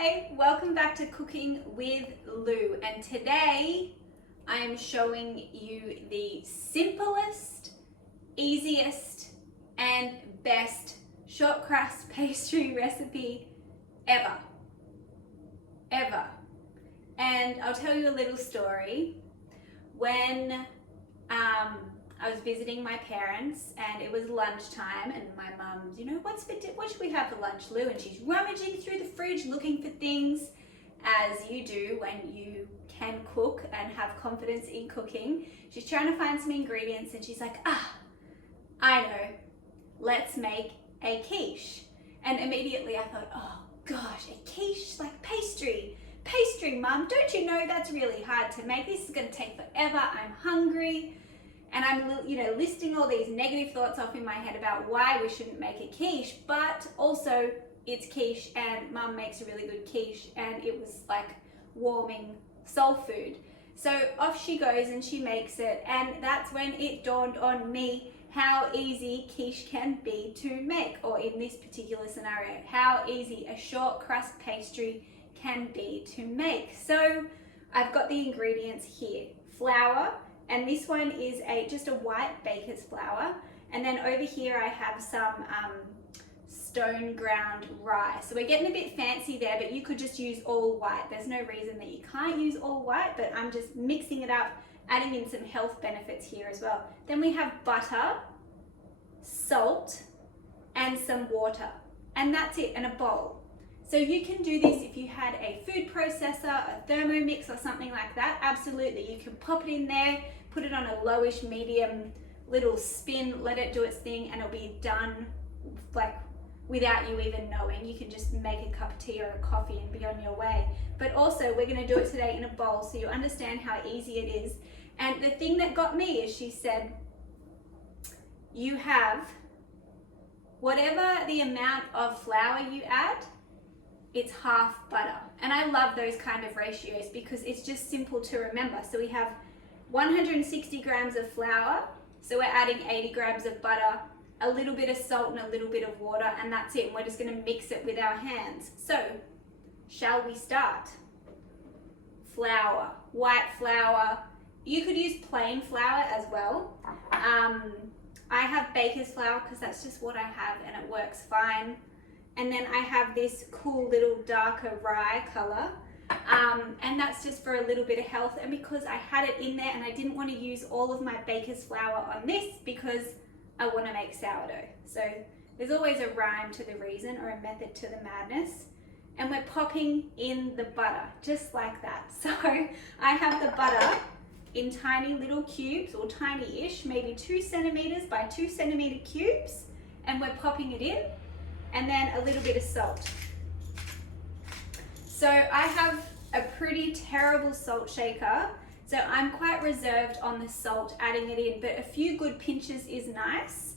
Hi, welcome back to Cooking with Lou, and today I am showing you the simplest, easiest and best short crust pastry recipe ever. And I'll tell you a little story. When I was visiting my parents and it was lunchtime, and my mum's, what should we have for lunch, Lou? And she's rummaging through the fridge looking for things, as you do when you can cook and have confidence in cooking. She's trying to find some ingredients and she's like, I know, let's make a quiche. And immediately I thought, oh gosh, a quiche, like pastry, Mum, don't you know that's really hard to make? This is going to take forever. I'm hungry. And I'm, listing all these negative thoughts off in my head about why we shouldn't make a quiche, but also it's quiche and Mum makes a really good quiche and it was like warming soul food. So off she goes and she makes it, and that's when it dawned on me how easy quiche can be to make, or in this particular scenario, how easy a short crust pastry can be to make. So I've got the ingredients here: flour, and this one is just a white baker's flour. And then over here I have some stone ground rye. So we're getting a bit fancy there, but you could just use all white. There's no reason that you can't use all white, but I'm just mixing it up, adding in some health benefits here as well. Then we have butter, salt, and some water. And that's it, in a bowl. So you can do this if you had a food processor, a Thermomix or something like that. Absolutely, you can pop it in there, put it on a lowish medium little spin, let it do its thing, and it'll be done like without you even knowing. You can just make a cup of tea or a coffee and be on your way. But also we're going to do it today in a bowl so you understand how easy it is. And the thing that got me is she said, you have whatever the amount of flour you add, it's half butter. And I love those kind of ratios because it's just simple to remember. So we have 160 grams of flour, so we're adding 80 grams of butter, a little bit of salt and a little bit of water, and that's it. And we're just going to mix it with our hands. So shall we start? Flour, white flour. You could use plain flour as well. I have baker's flour because that's just what I have and it works fine. And then I have this cool little darker rye color, and that's just for a little bit of health, and because I had it in there and I didn't want to use all of my baker's flour on this because I want to make sourdough. So there's always a rhyme to the reason, or a method to the madness. And we're popping in the butter just like that. So I have the butter in tiny little cubes, or tiny-ish, maybe 2 centimeters by 2 centimeter cubes, and we're popping it in. And then a little bit of salt. So I have a pretty terrible salt shaker, so I'm quite reserved on the salt, adding it in, but a few good pinches is nice.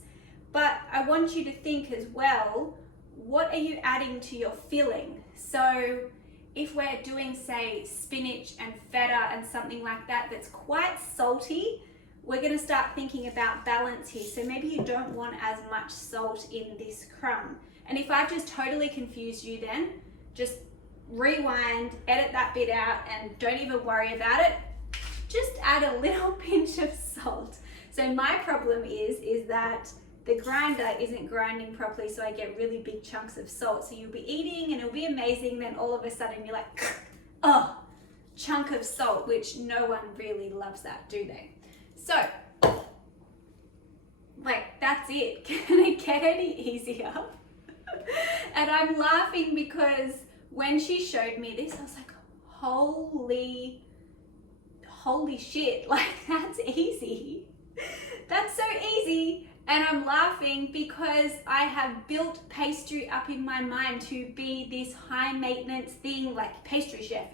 But I want you to think as well, what are you adding to your filling? So if we're doing, say, spinach and feta and something like that that's quite salty, we're going to start thinking about balance here. So maybe you don't want as much salt in this crumb. And if I've just totally confused you, then just rewind, edit that bit out, and don't even worry about it. Just add a little pinch of salt. So my problem is that the grinder isn't grinding properly, so I get really big chunks of salt. So you'll be eating and it'll be amazing, then all of a sudden you're like, oh, chunk of salt, which no one really loves that, do they? So, like, that's it. Can it get any easier? And I'm laughing because when she showed me this, I was like, holy shit, like, that's easy. That's so easy. And I'm laughing because I have built pastry up in my mind to be this high maintenance thing, like pastry chef,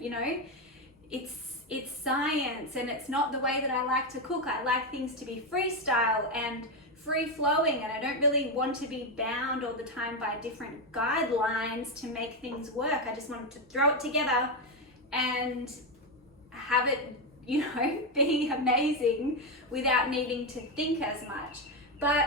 It's science, and it's not the way that I like to cook. I like things to be freestyle and free-flowing, and I don't really want to be bound all the time by different guidelines to make things work. I just wanted to throw it together and have it, be amazing without needing to think as much. But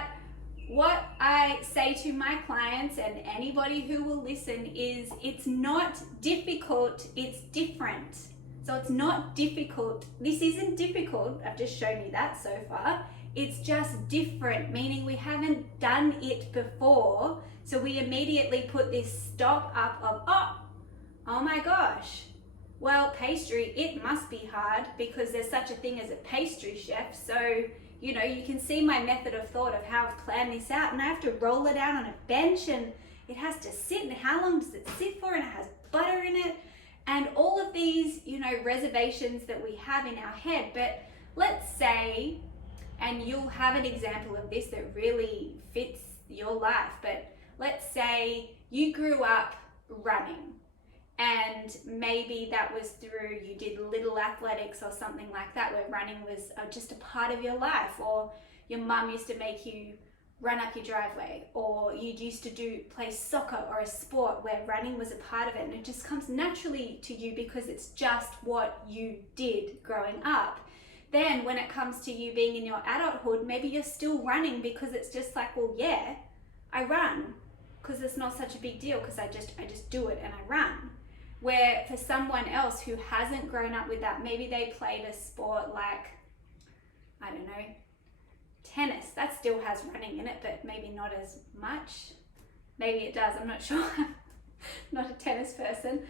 what I say to my clients and anybody who will listen is it's not difficult, it's different. So it's not difficult. This isn't difficult. I've just shown you that so far. It's just different, meaning we haven't done it before. So we immediately put this stop up of, oh my gosh. Well, pastry, it must be hard because there's such a thing as a pastry chef. So, you know, you can see my method of thought of how I've planned this out, and I have to roll it out on a bench and it has to sit, and how long does it sit for, and it has butter in it, and all of these, you know, reservations that we have in our head. But let's say, and you'll have an example of this that really fits your life, but let's say you grew up running, and maybe that was through, you did little athletics or something like that, where running was just a part of your life, or your mum used to make you run up your driveway, or you used to play soccer or a sport where running was a part of it, and it just comes naturally to you because it's just what you did growing up. Then when it comes to you being in your adulthood, maybe you're still running because it's just like, well, yeah, I run because it's not such a big deal because I just do it and I run. Where for someone else who hasn't grown up with that, maybe they played a sport like, I don't know, tennis. That still has running in it, but maybe not as much. Maybe it does, I'm not sure. I'm not a tennis person.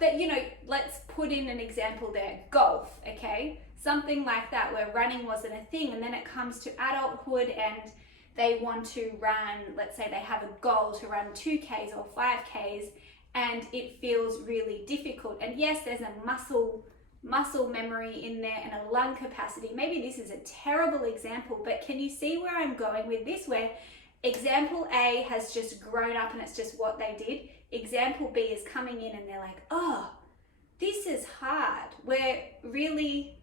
But you know, let's put in an example there, golf, okay? Something like that where running wasn't a thing, and then it comes to adulthood and they want to run, let's say they have a goal to run 2Ks or 5Ks, and it feels really difficult. And yes, there's a muscle memory in there and a lung capacity. Maybe this is a terrible example, but can you see where I'm going with this? Where example A has just grown up and it's just what they did. Example B is coming in and they're like, oh, this is hard. Where really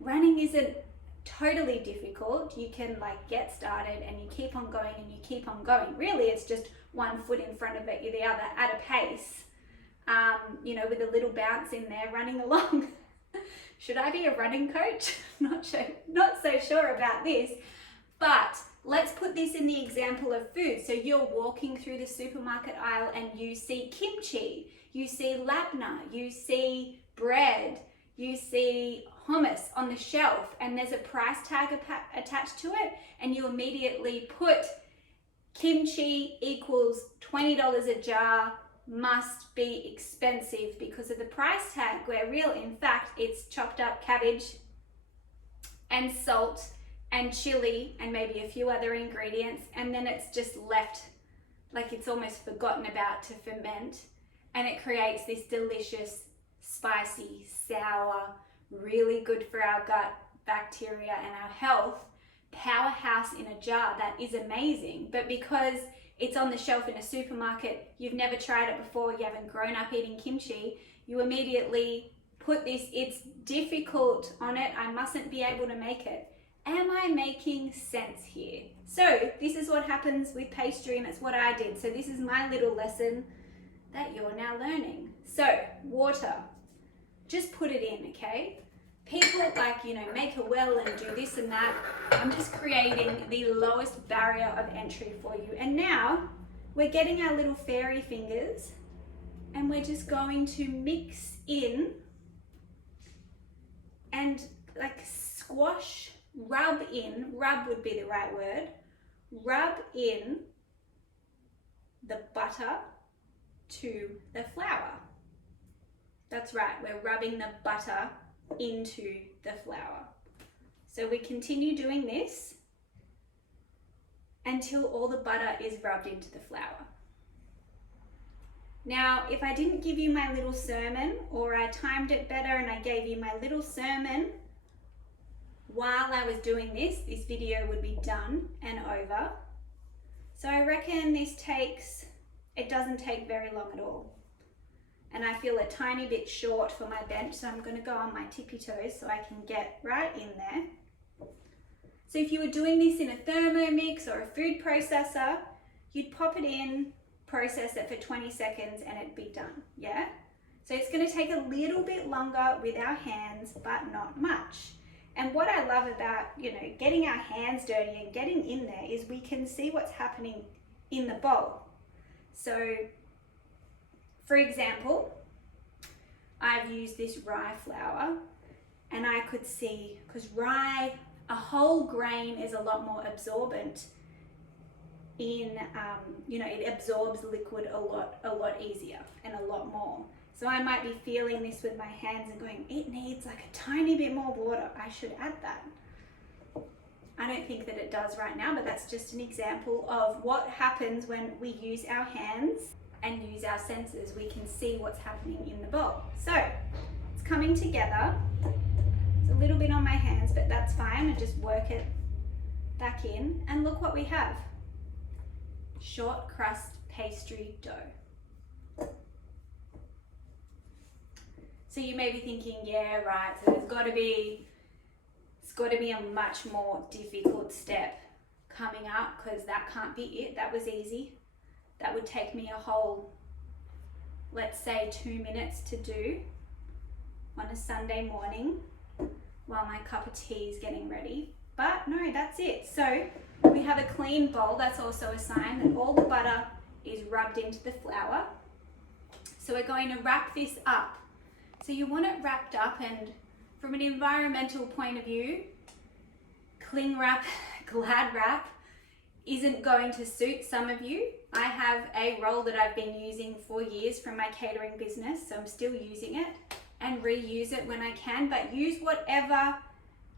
running isn't totally difficult. You can like get started and you keep on going and you keep on going. Really, it's just one foot in front of it, you're the other at a pace, you know, with a little bounce in there running along. Should I be a running coach? Not so sure about this, but let's put this in the example of food. So you're walking through the supermarket aisle and you see kimchi, you see labna, you see bread, you see hummus on the shelf, and there's a price tag attached to it, and you immediately put kimchi equals $20 a jar, must be expensive because of the price tag, where in fact it's chopped up cabbage and salt and chili and maybe a few other ingredients, and then it's just left like it's almost forgotten about to ferment, and it creates this delicious, spicy, sour, really good for our gut bacteria and our health powerhouse in a jar that is amazing. But because it's on the shelf in a supermarket, you've never tried it before, you haven't grown up eating kimchi, you immediately put this, it's difficult on it, I mustn't be able to make it. Am I making sense here? So this is what happens with pastry, and it's what I did. So this is my little lesson that you're now learning. So water, just put it in, okay? People like, you know, make a well and do this and that. I'm just creating the lowest barrier of entry for you. And now we're getting our little fairy fingers and we're just going to mix in and like squash, rub would be the right word, rub in the butter to the flour. That's right, we're rubbing the butter into the flour. So we continue doing this until all the butter is rubbed into the flour. Now, if I didn't give you my little sermon, or I timed it better and I gave you my little sermon while I was doing this, this video would be done and over. So I reckon this it doesn't take very long at all. And I feel a tiny bit short for my bench, so I'm going to go on my tippy toes so I can get right in there. So if you were doing this in a Thermomix or a food processor, you'd pop it in, process it for 20 seconds and it'd be done, yeah? So it's going to take a little bit longer with our hands, but not much. And what I love about, getting our hands dirty and getting in there is we can see what's happening in the bowl. So, for example, I've used this rye flour, and I could see, because rye, a whole grain is a lot more absorbent in, it absorbs liquid a lot easier and a lot more. So I might be feeling this with my hands and going, it needs like a tiny bit more water. I should add that. I don't think that it does right now, but that's just an example of what happens when we use our hands and use our senses. We can see what's happening in the bowl. So it's coming together. It's a little bit on my hands, but that's fine. And just work it back in. And look what we have. Short crust pastry dough. So you may be thinking, yeah, right, so it's got to be a much more difficult step coming up, because that can't be it. That was easy. That would take me a whole, let's say, 2 minutes to do on a Sunday morning while my cup of tea is getting ready. But no, that's it. So we have a clean bowl. That's also a sign that all the butter is rubbed into the flour. So we're going to wrap this up. So you want it wrapped up, and from an environmental point of view, cling wrap, glad wrap isn't going to suit some of you. I have a roll that I've been using for years from my catering business, so I'm still using it, and reuse it when I can, but use whatever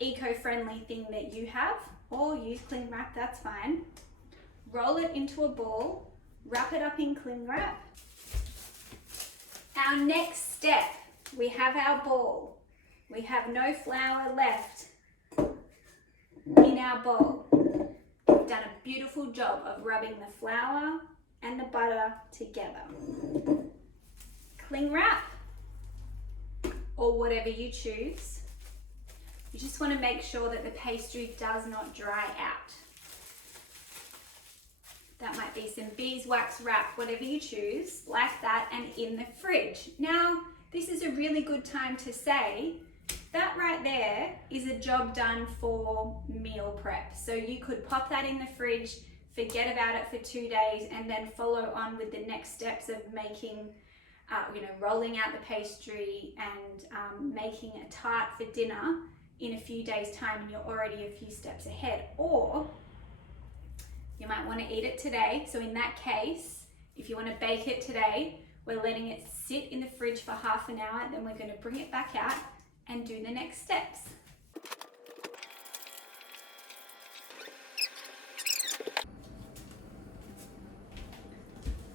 eco-friendly thing that you have, or use cling wrap, that's fine. Roll it into a ball, wrap it up in cling wrap. Our next step, we have our ball. We have no flour left in our bowl. We've done a beautiful job of rubbing the flour and the butter together. Cling wrap, or whatever you choose. You just want to make sure that the pastry does not dry out. That might be some beeswax wrap, whatever you choose, like that, and in the fridge. Now, this is a really good time to say that right there is a job done for meal prep. So you could pop that in the fridge, forget about it for 2 days, and then follow on with the next steps of making, rolling out the pastry and making a tart for dinner in a few days' time, and you're already a few steps ahead. Or you might want to eat it today. So in that case, if you want to bake it today, we're letting it sit in the fridge for half an hour, and then we're going to bring it back out and do the next steps.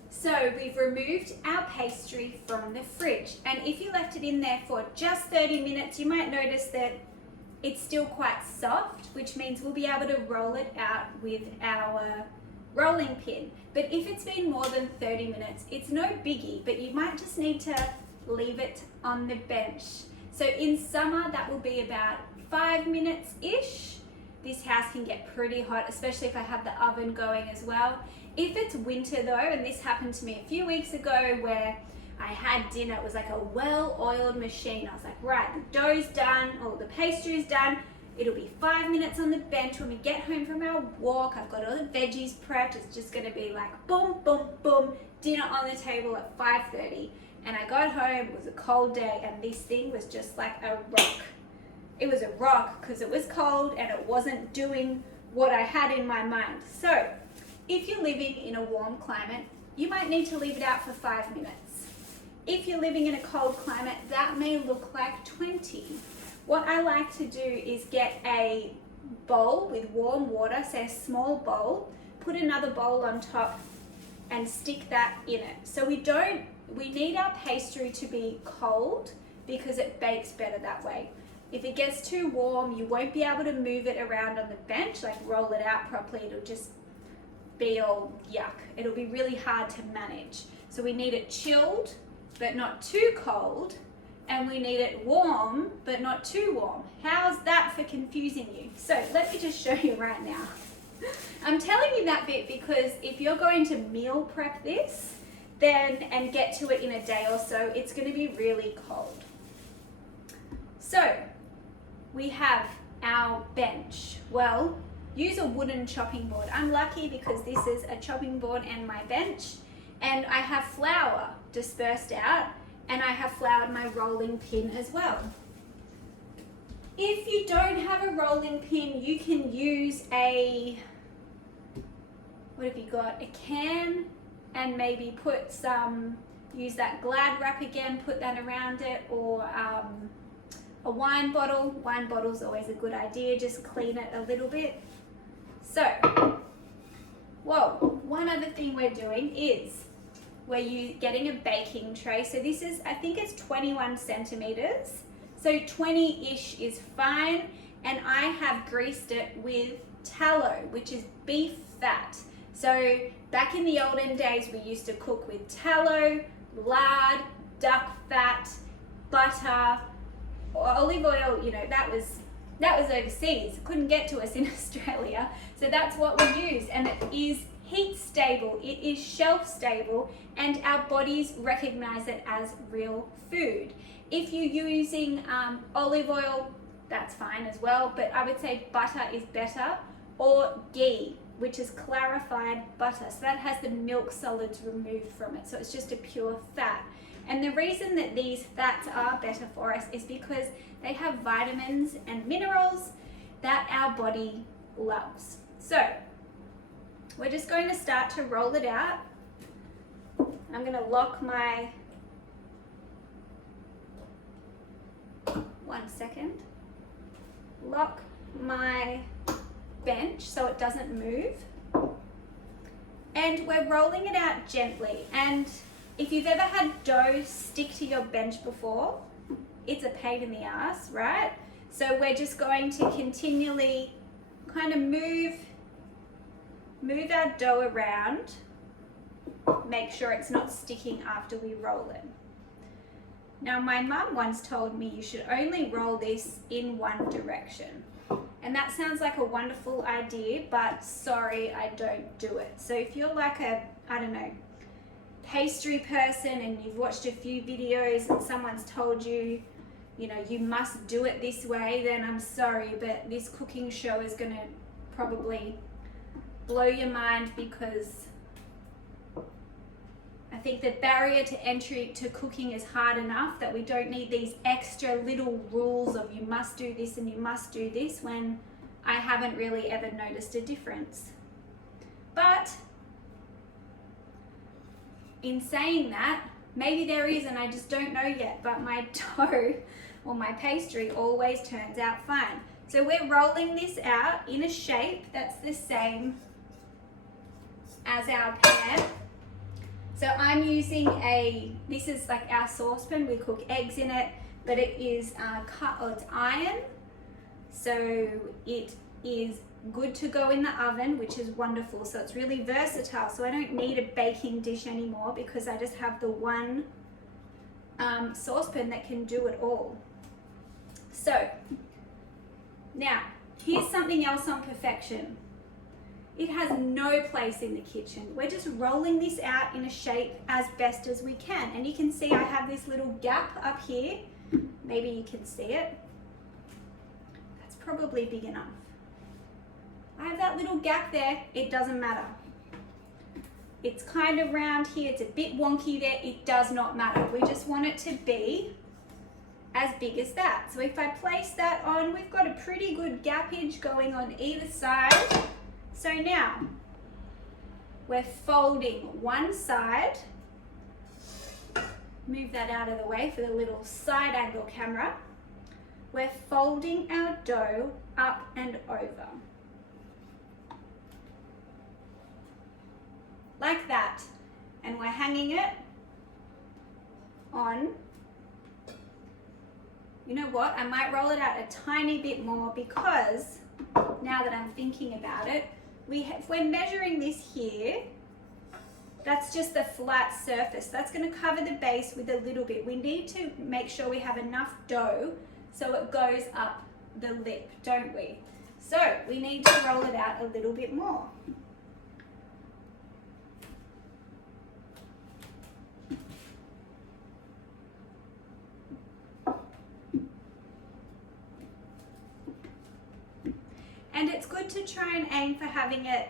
So we've removed our pastry from the fridge, and if you left it in there for just 30 minutes, you might notice that it's still quite soft, which means we'll be able to roll it out with our rolling pin. But if it's been more than 30 minutes, it's no biggie, but you might just need to leave it on the bench. So in summer, that will be about 5 minutes-ish. This house can get pretty hot, especially if I have the oven going as well. If it's winter though, and this happened to me a few weeks ago where I had dinner, it was like a well-oiled machine. I was like, right, the dough's done, or the pastry's done. It'll be 5 minutes on the bench. When we get home from our walk, I've got all the veggies prepped. It's just gonna be like boom, boom, boom, dinner on the table at 5:30. And I got home, it was a cold day, and this thing was just like a rock. It was a rock because it was cold and it wasn't doing what I had in my mind. So if you're living in a warm climate, you might need to leave it out for 5 minutes. If you're living in a cold climate, that may look like 20. What I like to do is get a bowl with warm water, say a small bowl, put another bowl on top and stick that in it. So we need our pastry to be cold because it bakes better that way. If it gets too warm, you won't be able to move it around on the bench, like roll it out properly. It'll just be all yuck. It'll be really hard to manage. So we need it chilled, but not too cold. And we need it warm, but not too warm. How's that for confusing you? So let me just show you right now. I'm telling you that bit because if you're going to meal prep this, and get to it in a day or so, it's going to be really cold. So we have our bench? Well, use a wooden chopping board. I'm lucky because this is a chopping board and my bench, and I have flour dispersed out, and I have floured my rolling pin as well. If you don't have a rolling pin, you can use a, what have you got? A can, and maybe put some, use that Glad wrap again, put that around it, or a wine bottle. Wine bottle's always a good idea, just clean it a little bit. So, whoa, one other thing we're doing is we're getting a baking tray. So this is, I think it's 21 centimeters. So 20-ish is fine. And I have greased it with tallow, which is beef fat. So back in the olden days, we used to cook with tallow, lard, duck fat, butter, olive oil. You know, that was overseas. It couldn't get to us in Australia. So that's what we use, and it is heat stable, it is shelf stable, and our bodies recognize it as real food. If you're using olive oil, that's fine as well, but I would say butter is better, or ghee, which is clarified butter. So that has the milk solids removed from it. So it's just a pure fat. And the reason that these fats are better for us is because they have vitamins and minerals that our body loves. So we're just going to start to roll it out. I'm going to lock my, one second, lock my bench so it doesn't move. And we're rolling it out gently. And if you've ever had dough stick to your bench before, it's a pain in the ass, right? So we're just going to continually kind of move our dough around, make sure it's not sticking after we roll it. Now, my mum once told me you should only roll this in one direction. And that sounds like a wonderful idea, but sorry, I don't do it. So if you're like a, I don't know, pastry person and you've watched a few videos and someone's told you, you know, you must do it this way, then I'm sorry, but this cooking show is going to probably blow your mind, because I think the barrier to entry to cooking is hard enough that we don't need these extra little rules of you must do this and you must do this, when I haven't really ever noticed a difference. But in saying that, maybe there is and I just don't know yet, but my dough or my pastry always turns out fine. So we're rolling this out in a shape that's the same as our pan. So I'm using this is like our saucepan, we cook eggs in it, but it is it's iron. So it is good to go in the oven, which is wonderful. So it's really versatile. So I don't need a baking dish anymore because I just have the one saucepan that can do it all. So now here's something else on perfection. It has no place in the kitchen. We're just rolling this out in a shape as best as we can. And you can see I have this little gap up here. Maybe you can see it. That's probably big enough. I have that little gap there. It doesn't matter. It's kind of round here. It's a bit wonky there. It does not matter. We just want it to be as big as that. So if I place that on, we've got a pretty good gappage going on either side. So now we're folding one side. Move that out of the way for the little side angle camera. We're folding our dough up and over. Like that. And we're hanging it on. You know what? I might roll it out a tiny bit more, because now that I'm thinking about it, if we're measuring this here, that's just the flat surface. That's going to cover the base with a little bit. We need to make sure we have enough dough so it goes up the lip, don't we? So we need to roll it out a little bit more. to try and aim for having it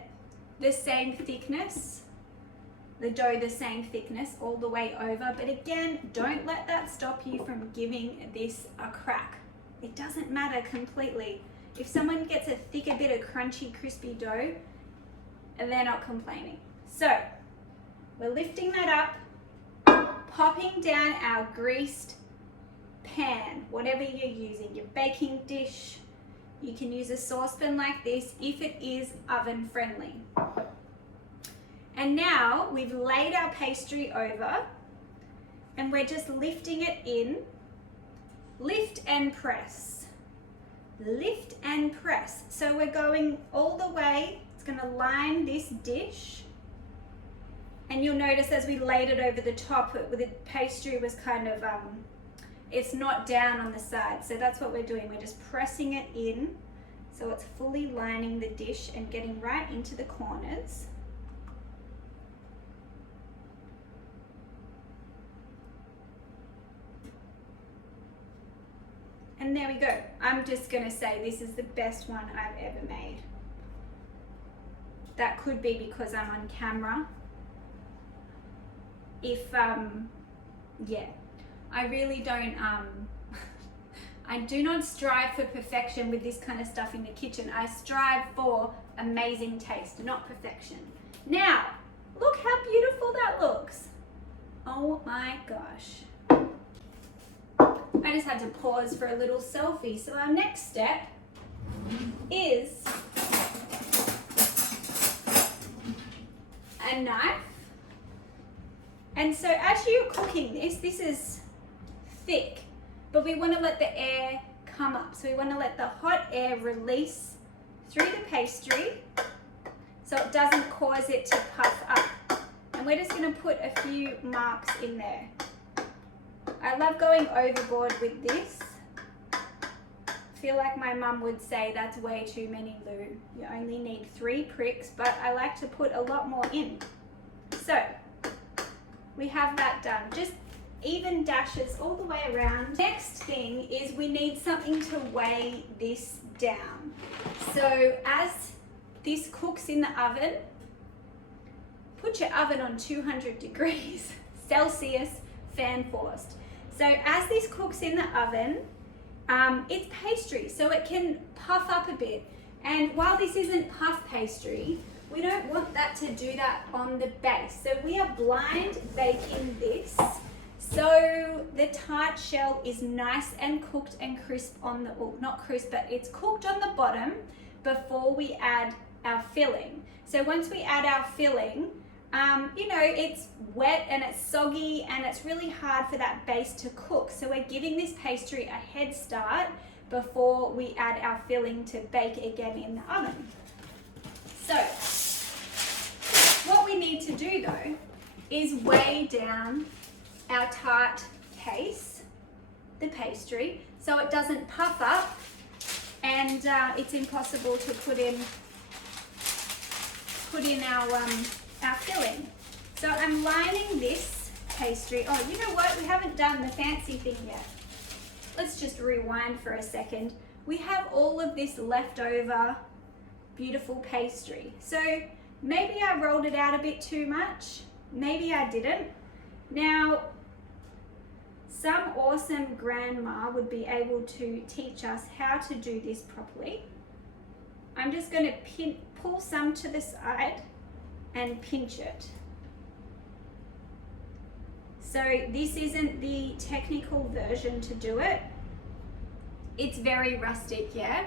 the same thickness, the dough the same thickness all the way over. But again, don't let that stop you from giving this a crack. It doesn't matter completely. If someone gets a thicker bit of crunchy, crispy dough, they're not complaining. So we're lifting that up, popping down our greased pan, whatever you're using, your baking dish. You can use a saucepan like this if it is oven friendly. And now we've laid our pastry over and we're just lifting it in. Lift and press. Lift and press. So we're going all the way. It's going to line this dish. And you'll notice as we laid it over the top, the pastry was kind of, it's not down on the side. So that's what we're doing. We're just pressing it in so it's fully lining the dish and getting right into the corners. And there we go. I'm just gonna say this is the best one I've ever made. That could be because I'm on camera. Yeah, I really don't, I do not strive for perfection with this kind of stuff in the kitchen. I strive for amazing taste, not perfection. Now, look how beautiful that looks. Oh my gosh. I just had to pause for a little selfie. So our next step is a knife. And so as you're cooking this, this is thick, but we want to let the air come up. So we want to let the hot air release through the pastry so it doesn't cause it to puff up. And we're just going to put a few marks in there. I love going overboard with this. I feel like my mum would say that's way too many, Lou. You only need 3 pricks, but I like to put a lot more in. So we have that done. Just even dashes all the way around. Next thing is we need something to weigh this down. So as this cooks in the oven, put your oven on 200 degrees Celsius, fan forced. So as this cooks in the oven, it's pastry, so it can puff up a bit. And while this isn't puff pastry, we don't want that to do that on the base. So we are blind baking this. So the tart shell is nice and cooked and crisp on the, well, not crisp, but it's cooked on the bottom before we add our filling. So once we add our filling, you know, it's wet and it's soggy and it's really hard for that base to cook. So we're giving this pastry a head start before we add our filling to bake again in the oven. So what we need to do though is weigh down our tart case, the pastry, so it doesn't puff up and it's impossible to put in our filling. So I'm lining this pastry. Oh, you know what? We haven't done the fancy thing yet. Let's just rewind for a second. We have all of this leftover beautiful pastry. So maybe I rolled it out a bit too much. Maybe I didn't. Now, some awesome grandma would be able to teach us how to do this properly. I'm just going to pull some to the side and pinch it. So this isn't the technical version to do it. It's very rustic, yeah?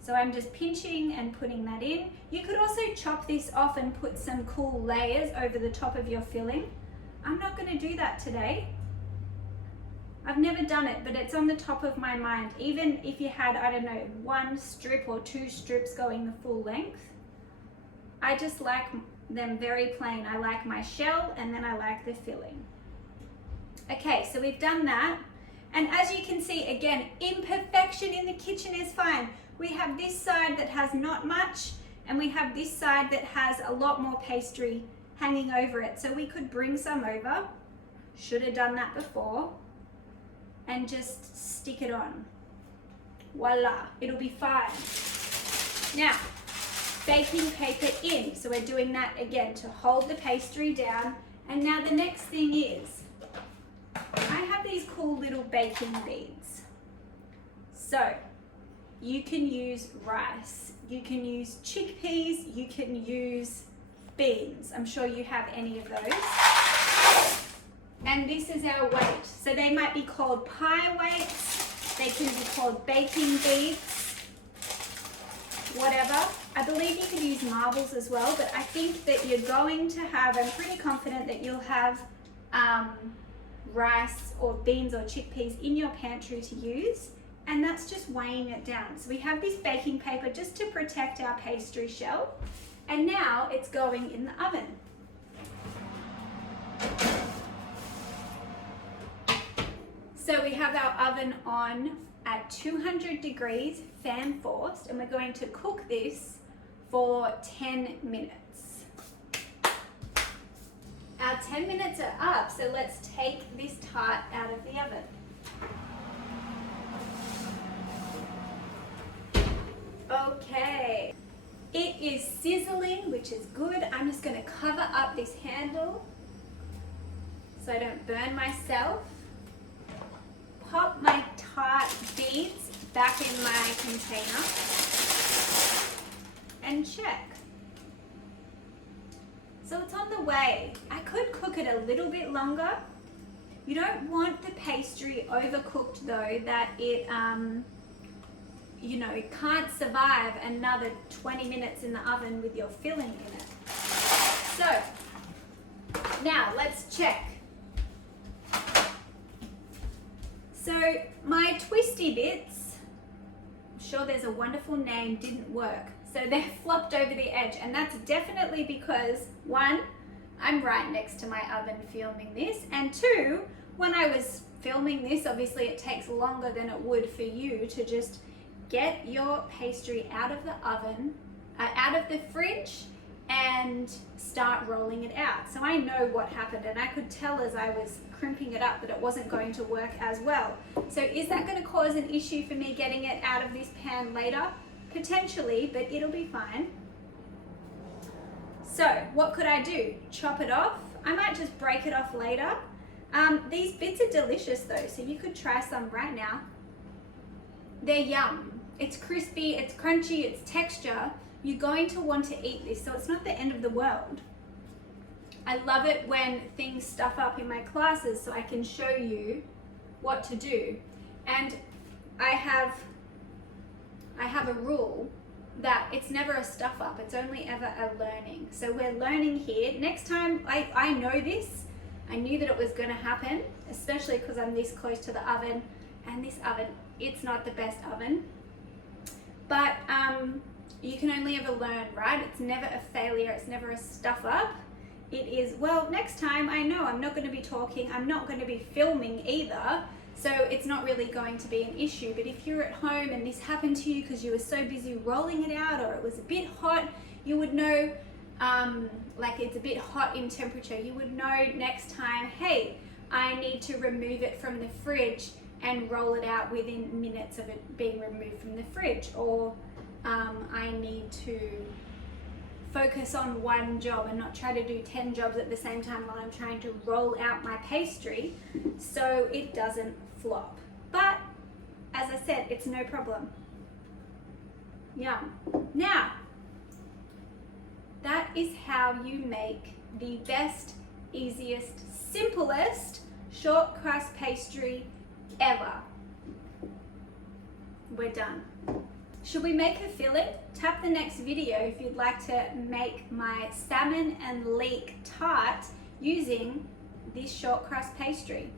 So I'm just pinching and putting that in. You could also chop this off and put some cool layers over the top of your filling. I'm not going to do that today. I've never done it, but it's on the top of my mind. Even if you had, I don't know, 1 strip or 2 strips going the full length, I just like them very plain. I like my shell and then I like the filling. Okay, so we've done that. And as you can see, again, imperfection in the kitchen is fine. We have this side that has not much and we have this side that has a lot more pastry hanging over it. So we could bring some over, should have done that before, and just stick it on. voila, it'll be fine. Now, baking paper in. So we're doing that again to hold the pastry down. And now the next thing is, I have these cool little baking beads. So you can use rice, you can use chickpeas, you can use beans. I'm sure you have any of those. And this is our weight. So they might be called pie weights, they can be called baking beads, whatever. I believe you could use marbles as well, but I think that you're going to have, I'm pretty confident that you'll have rice or beans or chickpeas in your pantry to use, and that's just weighing it down. So we have this baking paper just to protect our pastry shell, and now it's going in the oven. So we have our oven on at 200 degrees, fan forced, and we're going to cook this for 10 minutes. Our 10 minutes are up, so let's take this tart out of the oven. Okay, it is sizzling, which is good. I'm just going to cover up this handle so I don't burn myself. Pop my tart beads back in my container and check. So it's on the way. I could cook it a little bit longer. You don't want the pastry overcooked though, that it it can't survive another 20 minutes in the oven with your filling in it. So now let's check. So my twisty bits, I'm sure there's a wonderful name, didn't work. So they're flopped over the edge, and that's definitely because, one, I'm right next to my oven filming this, and two, when I was filming this, obviously it takes longer than it would for you to just get your pastry out of the oven, out of the fridge, and start rolling it out. So I know what happened, and I could tell as I was crimping it up that it wasn't going to work as well. So is that going to cause an issue for me getting it out of this pan later? Potentially, but it'll be fine. So what could I do? Chop it off? I might just break it off later. These bits are delicious though, so you could try some right now. They're yum. It's crispy, it's crunchy, it's texture. You're going to want to eat this, so it's not the end of the world. I love it when things stuff up in my classes so I can show you what to do. And I have a rule that it's never a stuff up, it's only ever a learning. So we're learning here. Next time, I know this, I knew that it was gonna happen, especially because I'm this close to the oven, and this oven, it's not the best oven. But you can only ever learn, right? It's never a failure, it's never a stuff up. It is, well, next time I know I'm not gonna be talking, I'm not gonna be filming either, so it's not really going to be an issue. But if you're at home and this happened to you because you were so busy rolling it out, or it was a bit hot, you would know, like it's a bit hot in temperature, you would know next time, hey, I need to remove it from the fridge and roll it out within minutes of it being removed from the fridge, or I need to focus on one job and not try to do 10 jobs at the same time while I'm trying to roll out my pastry so it doesn't flop. But as I said, it's no problem. Yum. Now, that is how you make the best, easiest, simplest short crust pastry ever. We're done. Should we make a filling? Tap the next video if you'd like to make my salmon and leek tart using this short crust pastry.